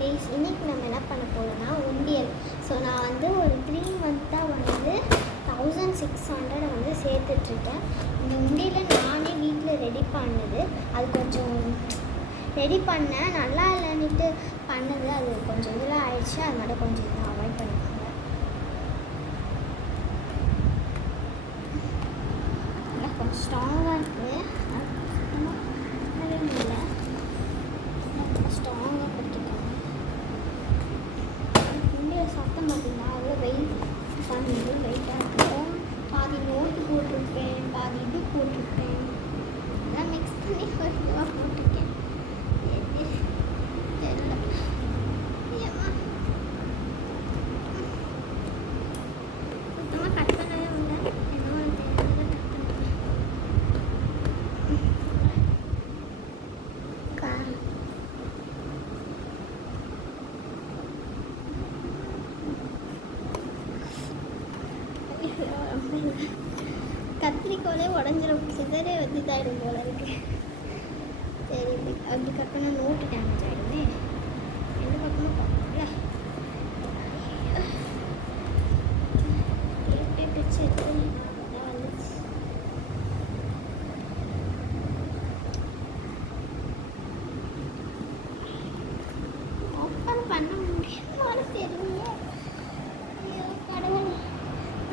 Guys, இன்றைக்கி நம்ம என்ன பண்ண போகிறோம்னா உண்டியல். ஸோ நான் வந்து ஒரு 3 மந்த்தாக வந்து 1600 வந்து சேர்த்துட்ருக்கேன். இந்த உண்டியலை நானே வீட்டில் ரெடி பண்ணது. அது கொஞ்சம் ரெடி பண்ணேன், நல்லா இல்லைன்னுட்டு பண்ணது. அது கொஞ்சம் இதெல்லாம் ஆயிடுச்சு, அதனால கொஞ்சம் இதை அவாய்ட் பண்ணிக்கோங்க. கொஞ்சம் ஸ்ட்ராங்காக இருக்குது, சுத்தமாக இல்லை, ஸ்ட்ராங்காக கொடுத்துருக்காங்க. உண்டியல் சத்தம் பார்த்தீங்கன்னா அவ்வளோ வெயிட் பண்ணி வெயிட்டாக இருக்கும். பாதி நோட்டு போட்டிருப்பேன், பாதி இது போட்டிருப்பேன், எல்லாம் மிக்ஸ் பண்ணி ஃபர்ஸ்ட்டாக போட்டிருக்கேன். சுத்தமாக கட் பண்ணவே இல்லை, ஏதோ ஒரு தேவையாக கத்திரிக்கோலே உடஞ்சிரும், சிதறே வந்து இதாகிடும் போல இருக்கு. சரி, அப்படி கட் பண்ணால் நோட்டு டேமேஜ் ஆகிடுமே. ரெண்டு பக்கமும் பார்க்கல, பிச்சு எடுத்து வந்துச்சு. ஓப்பன் பண்ண முடியுமான்னு தெரியல. கடவுள்,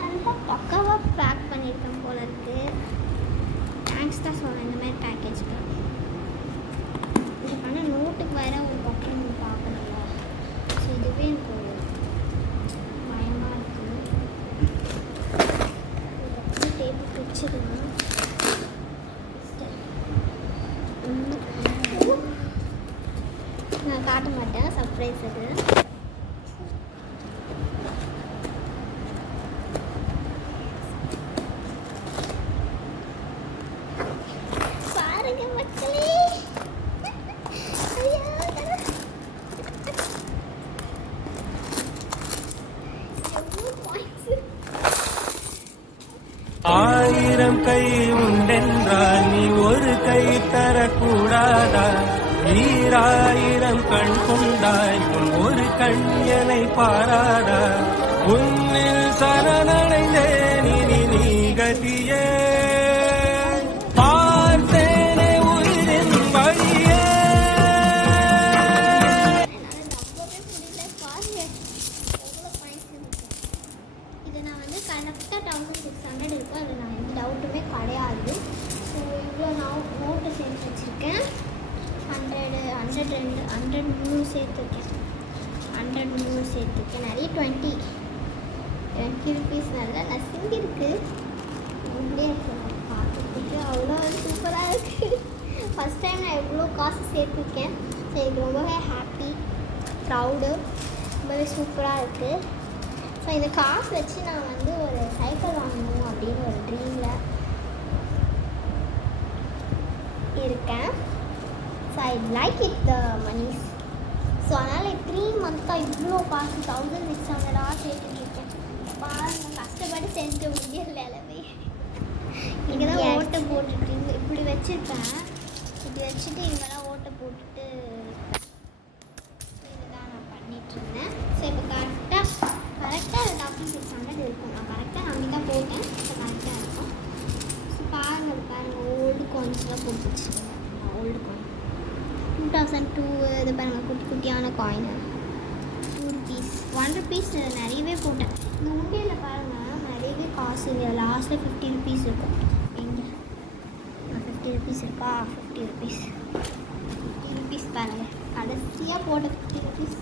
நல்லா பக்காவாக பேக் பண்ணியிருக்கேன் போல இருக்கு. தேங்க்ஸ் தான் சொல்கிறேன் இந்த மாதிரி பேக்கேஜ்க்கு. இது பண்ண நோட்டுக்கு வேறு ஒரு பக்கம் பார்க்கணும்ல. ஸோ இதுவே எனக்கு ஒரு பயமாக இருக்குது. டேப்பு பிடிச்சிருந்தேன். நான் காட்ட மாட்டேன், சர்ப்ரைஸ் அது. ஆயிரம் கை உண்டென்றால் நீ ஒரு கை தரக்கூடாதா? ஈராயிரம் கண் கொண்டாய் உன் ஒரு கண்யனை பாராடா? உன்னில் சரணடைந்தேன் இனி நீ கதியே, பார்த்தேனே உயிரின் வழியே. இது நான் வந்து கரெக்டாக 1600 இருக்கும், அது நான் எந்த டவுட்டுமே கிடையாது. ஸோ இவ்வளோ நான் நோட்டு சேர்த்து வச்சுருக்கேன். 100 3 சேர்த்துருக்கேன். 100 3 சேர்த்துருக்கேன். நிறைய 20 ருபீஸ் நல்லா நசுங்கி இருக்குது. இப்படியே இருக்குது பார்த்துட்டு, அவ்வளோ சூப்பராக இருக்குது. ஃபஸ்ட் டைம் நான் எவ்வளோ காசு சேர்த்துருக்கேன். ஸோ எனக்கு ரொம்பவே ஹாப்பி, ப்ரௌடு, ரொம்பவே சூப்பராக இருக்குது. ஸோ இந்த காசு வச்சு நான் வந்து ஒரு சைக்கிள் வாங்கணும் அப்படின்னு ஒரு ட்ரீமில் இருக்கேன். So I like it the Mani's. So அதனால் 3 மந்த்தாக இவ்வளோ காசு 1600 சேர்த்துட்ருக்கேன். பாருங்கள், கஷ்டப்பட்டு செஞ்சு முடியல எல்லாமே. இங்கே தான் ஓட்டை போட்டுட்டு இப்படி வச்சுருப்பேன். இப்படி வச்சுட்டு இங்கெல்லாம் ஓட்டை போட்டுட்டு இதுதான் நான் பண்ணிகிட்ருந்தேன். ஸோ இப்போ கரெக்டாக 1600 இருக்கும். நான் கரெக்டாக நம்பி தான் போட்டேன். ஸோ கரெக்டாக இருக்கும். ஸோ பாருங்கள் ஓல்டு காயின்ஸ்லாம் போட்டு வச்சுருக்கேன். ஓல்டு காயின் 2002 இது பாருங்கள், குட்டி குட்டியான காயினு 2 ருபீஸ் 1 ருபீஸ் நிறையவே போட்டேன். இந்த உண்டியில் பாருங்கள் நிறையவே காசு. இங்கே லாஸ்ட்டில் 50 ருபீஸ் இருக்கும். எங்கே 50 ருபீஸ் இருக்கா? 50 ருபீஸ் பாருங்கள், கடைசியாக போட்ட 50 ருபீஸ்.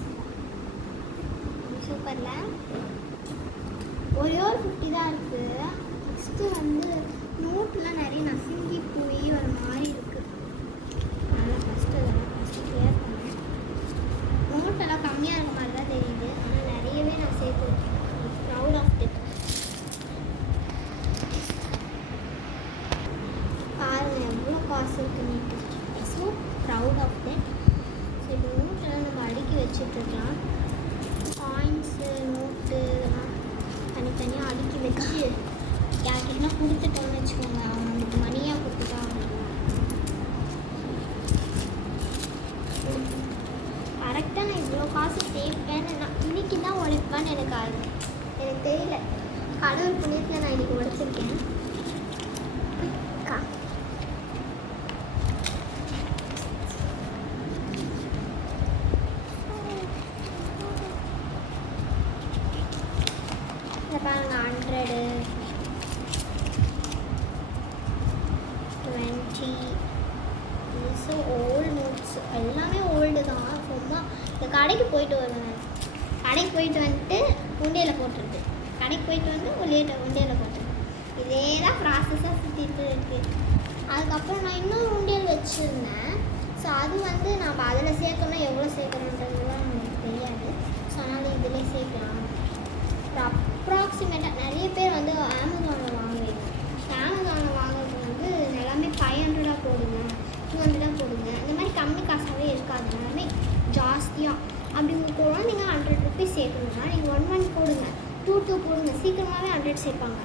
சூப்பரில் ஒரே ஒரு 50 தான் இருக்குது. நெக்ஸ்ட்டு வந்து நோட்லாம் நிறைய நசுங்கி போய் ஒரு மாதிரி இருக்குது. அதனால் ஃபஸ்ட்டு கிளியர் பண்ணேன். நோட்டெல்லாம் கம்மியாக இருக்க மாதிரி தான் தெரியுது, ஆனால் நிறையவே நான் சேர்த்துருக்கேன். Proud of it. பாருங்கள் எவ்வளோ காசு இருக்குன்னு. So proud of it. So இப்போ நோட்டெல்லாம் நம்ம அடுக்கி வச்சுட்ருக்கலாம். காயின்ஸு, நோட்டு இதெல்லாம் தனித்தனியாக அடுக்கி வச்சு யார்கிட்டனா கொடுத்துட்டோன்னு வச்சுக்கோங்க, அவங்க நம்மளுக்கு மணியாக கொடுத்துட்டா கரெக்டாக நான் இவ்வளோ இவ்வளோ காசு சேர்ப்பேன்னு நான் இன்றைக்கி தான் உழைப்பேன்னு எனக்கு தெரியல. கடவுள் புண்ணியத்தில் நான் இன்றைக்கி உழைச்சிருக்கேன். பாருங்க 100, 20 ஸோ ஓல்டு நோட்ஸ் எல்லாமே ஓல்டு தான். சும்மா இந்த கடைக்கு போயிட்டு வருவேன். கடைக்கு போயிட்டு வந்துட்டு உண்டியில் போட்டுருக்கு. கடைக்கு போயிட்டு வந்து உண்டியில் போட்டுருக்கு. இதே தான் ப்ராசஸாக சுற்றிட்டு இருக்குது. அதுக்கப்புறம் நான் இன்னொரு உண்டியல் வச்சுருந்தேன். ஸோ அது வந்து நான் அதில் சேர்க்கணும் எவ்வளோ சேர்க்கணுன்றதுலாம் எனக்கு தெரியாது. ஸோ அதனால் இதிலே சேர்க்கலாம். அப்ராக்சிமேட்டாக நிறைய பேர் வந்து அமேசானில் வாங்குவீங்க. அமேசானில் வாங்குறது வந்து எல்லாமே 500 போடுங்க, 200 போடுங்க. இந்த மாதிரி கம்மி காசாகவே இருக்காது. எல்லாமே ஜாஸ்தியாக அப்படி போனால் நீங்கள் 100 ருபீஸ் சேர்க்கணுன்னா நீங்கள் 1 போடுங்க, 2 போடுங்க. சீக்கிரமாகவே 100 சேர்ப்பாங்க.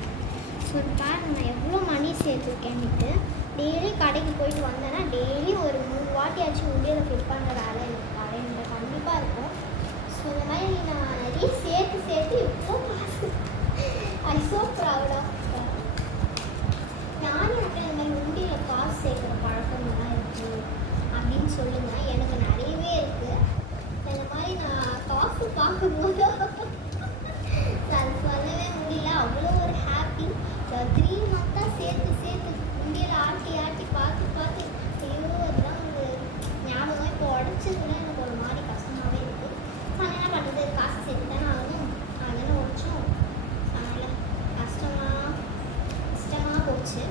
ஸோ பாருங்க நான் எவ்வளோ மணி சேர்த்துருக்கேன்னுட்டு. டெய்லி கடைக்கு போயிட்டு வந்தேன்னா டெய்லி ஒரு 3 வாட்டியாச்சும் உண்டியில் ஃபிட் பண்ணுற வேலை எனக்கு கடையில் கண்டிப்பாக இருக்கும். ஸோ இந்த மாதிரி நான் நிறைய சேர்த்து எவ்வளோ காசு ஐ ஸோ ப்ரவுட் ஆஃப். நானும் அப்படி இந்த மாதிரி உண்டியில் காசு சேர்க்குற பழக்கம்லாம் இருக்குது அப்படின்னு சொல்லுங்கள். எனக்கு நிறையவே இருக்குது. இந்த மாதிரி நான் காசு பார்க்கும்போது அது சொல்லவே முடியல. அவ்வளோ ஒரு ஹாப்பி. 3 மந்த்தாக சேர்த்து உண்டியில் ஆட்டி பார்த்து ஐயோ அதெல்லாம் ஒரு ஞாபகம். இப்போ உடச்சதுன்னா எனக்கு ஒரு மாதிரி கஷ்டமாகவே இருக்குது. நான் என்ன பண்ணுறது, காசு சேர்த்து தானே ஆகணும். அதனால உடச்சோம். அதனால் கஷ்டமாக போச்சு.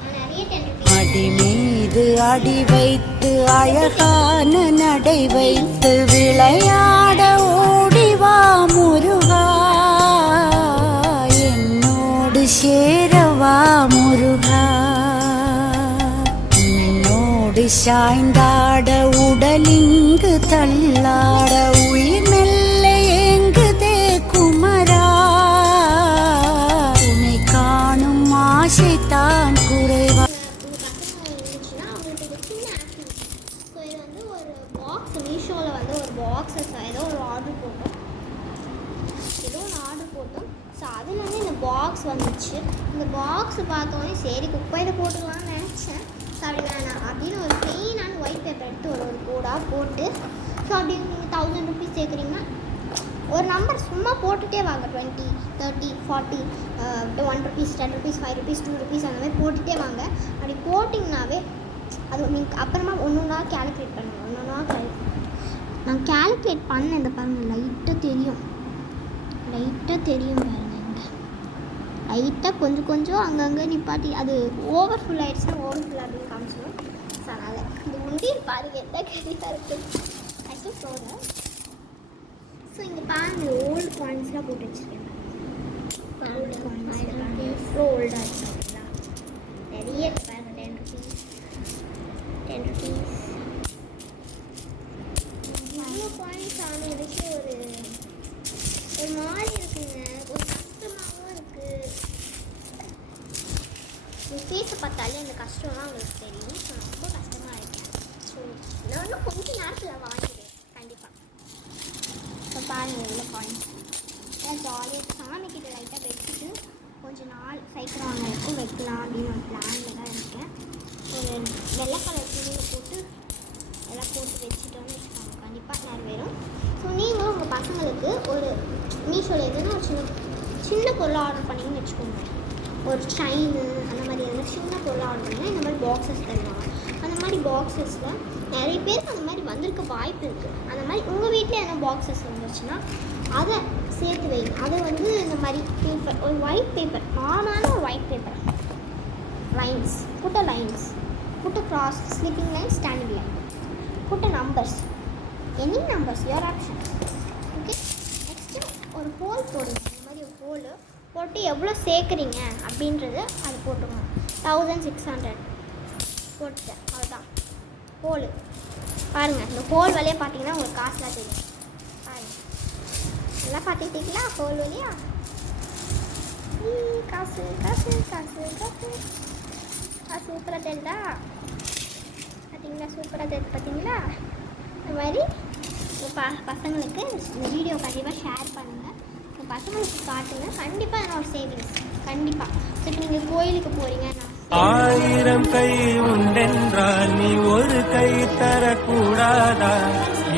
நான் நிறைய 10 ருபீஸ் அடி மீது அடி வைத்து அழகான நடை வைத்து விளையாட ஓடிவா முருகா, என்னோடு சேரவா முருகா, என்னோடு சாய்ந்தாட உடலிங்கு தள்ளாட உயிர் மெல்ல ஏங்குதே குமரா, உன்னை காணும் ஆசைத்தான் குறைவா. இருந்துச்சுன்னா அவங்களுக்கு இது சின்ன ஆக்டிவிட்டி. ஸோ இது வந்து ஒரு பாக்ஸ் மீஷோவில் வந்து ஒரு பாக்ஸஸ் ஏதோ ஒரு ஆர்டர் போட்டோம். ஸோ அதில் வந்து இந்த பாக்ஸ் வந்துச்சு. இந்த பாக்ஸ் பார்த்தோன்னே சரி குப்பையில் போட்டுக்கலாம்னு நினச்சேன். ஸோ அப்படி வேணாம் அப்படின்னு ஒரு க்ளீனான ஒயிட் பேப்பர் எடுத்து ஒரு கோடாக போட்டு, ஸோ அப்படி நீங்கள் 1000 ருபீஸ் சேர்க்குறீங்கன்னா ஒரு நம்பர் சும்மா போட்டுகிட்டே வாங்க. 20, 30, 40, 1 ருபீஸ், 10 ருபீஸ், 5 ருபீஸ், 2 ருபீஸ் அந்த மாதிரி போட்டுகிட்டே வாங்க. அப்படி போட்டிங்கனாவே அது நீங்கள் அப்புறமா ஒன்றா கேல்குலேட் பண்ணுங்கள். நான் கேல்குலேட் பண்ணேன். இந்த பாருங்கள் லைட்டாக தெரியும் பாருங்கள். இங்கே லைட்டாக கொஞ்சம் அங்கங்கே நிப்பாட்டி அது ஓவர்ஃபுல் ஆகிடுச்சுன்னா ஓவர்ஃபுல் அப்படின்னு காமிச்சிடும். ஸோ அதனால் இந்த உண்டியல் பாருங்கள் எந்த கரெக்டாக இருக்குது ஆக்சுவலி சொல்கிறேன். ஸோ இங்கே பாருங்கள் ஓல்டு காயின்ஸ்லாம் போட்டு வச்சுருக்கேன். ஓல்டு காயின்ஸ் எவ்வளோ ஓல்டாக இருக்குங்களா, நிறைய பாருங்கள். 10 ருபீஸ் இவ்வளோ காயின்ஸ் ஆனால் எனக்கு ஒரு மாதிரி இருக்குங்க. ஒரு கஷ்டமாகவும் இருக்குது. ஃபேஸை பார்த்தாலே அந்த கஷ்டம்லாம் உங்களுக்கு தெரியும். ஸோ ரொம்ப கஷ்டமாக இருக்கேன். ஸோ நான் இன்னும் கொஞ்சம் நேரத்தில் வாங்கிடுவேன் கண்டிப்பாக. இப்போ பாருங்கள் எவ்வளோ காயின்ஸ். ஏன் ஜாலியாக சாமிக்கிட்ட லைட்டாக வச்சுட்டு கொஞ்சம் நாள் சைக்கிள் வாங்க வைக்கலாம் அப்படின்னு ஒரு பிளானில் தான் இருக்கேன். ஒரு வெள்ளை கலர் துணியில் போட்டு எல்லாம் போட்டு வச்சுட்டோன்னு வச்சுக்கோங்க, கண்டிப்பாக நிறைவேறும். ஸோ நீங்களும் உங்கள் பசங்களுக்கு ஒரு மீஷோவில் எதுனா ஒரு சின்ன பொருளை ஆர்டர் பண்ணிங்கன்னு வச்சுக்கோங்க. ஒரு செயினு அந்த மாதிரி எதுனா சின்ன பொருளை ஆர்டர் பண்ணிங்கன்னா இந்த மாதிரி பாக்ஸஸ் தருவாங்க. அந்த மாதிரி பாக்ஸஸில் நிறைய பேருக்கு அந்த மாதிரி வந்திருக்க வாய்ப்பு இருக்குது. அந்த மாதிரி உங்கள் வீட்டில் எதனா பாக்ஸஸ் வந்துச்சுன்னா அதை சேர்த்து வைங்க. அதை வந்து இந்த மாதிரி பேப்பர், ஒரு ஒயிட் பேப்பர், நார்மலான ஒரு white paper, lines, put a lines, put a cross, sleeping line, standing line, put a numbers, any numbers, your option. Okay, next ஒரு ஹோல் போடுங்க. இந்த மாதிரி ஒரு ஹோலு போட்டு எவ்வளோ சேர்க்குறீங்க அப்படின்றது அது போட்டுருங்க. 1600 போட்டுட்டேன், அவ்வளோதான் ஹோலு. பாருங்கள் இந்த ஹோல் வழியாக பார்த்தீங்கன்னா உங்களுக்கு காசுலாம் தெரியும். பாருங்கள் நல்லா பார்த்துக்கிட்டீங்களா ஹோல் வழியா? காசு காசு காசு காசு காசு சூப்பராக தெரியுதா? பார்த்தீங்களா, சூப்பராக தெரியுது பார்த்தீங்களா? இந்த மாதிரி பசங்களுக்கு இந்த வீடியோ கண்டிப்பாக ஷேர் பண்ணுங்கள். இந்த பசங்களுக்கு காட்டுங்க. கண்டிப்பாக என்ன ஒரு சேவிங்ஸ் கண்டிப்பாக. ஸோ இப்போ நீங்கள் கோயிலுக்கு போகிறீங்க, 1000 கை உண்டென்றால் நீ ஒரு கை தரக்கூடாதா?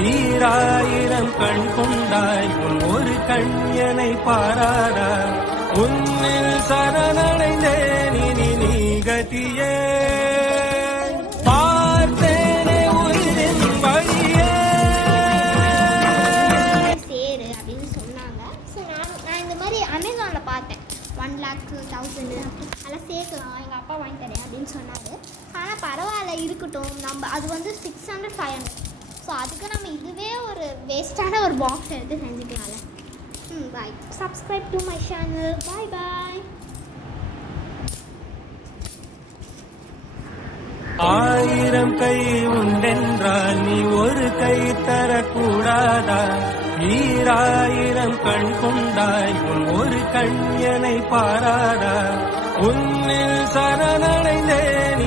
1000 கண் கொண்டாய் உன் ஒரு கண்யனை பாராதா? உன்னில் சரணடைந்தேன் இனி நீ கதியே, பார்த்தேனே உயிரின் வழியே. சேரு அப்படின்னு சொன்னாங்க. ஸோ நான் இந்த மாதிரி அமேசானில் பார்த்தேன் 1 lakh 1000 அதெல்லாம் சேர்க்கலாம், எங்கள் அப்பா வாங்கி தரேன் அப்படின்னு சொன்னார். ஆனால் பரவாயில்ல இருக்கட்டும், நம்ம அது வந்து 600 500. ஸோ அதுக்கு நம்ம இதுவே ஒரு வேஸ்ட்டான ஒரு பாக்ஸ் எடுத்து செஞ்சுக்கலாம்ல. Bye. Subscribe to my channel. Bye bye. 1000 கை உண்டென்றால் நீ ஒரு கை தரக்கூடாதா? 1000 கண் கொண்டாய் உன் ஒரு கண்யனை பாராதா? உன்னில் சரணடைந்தேன்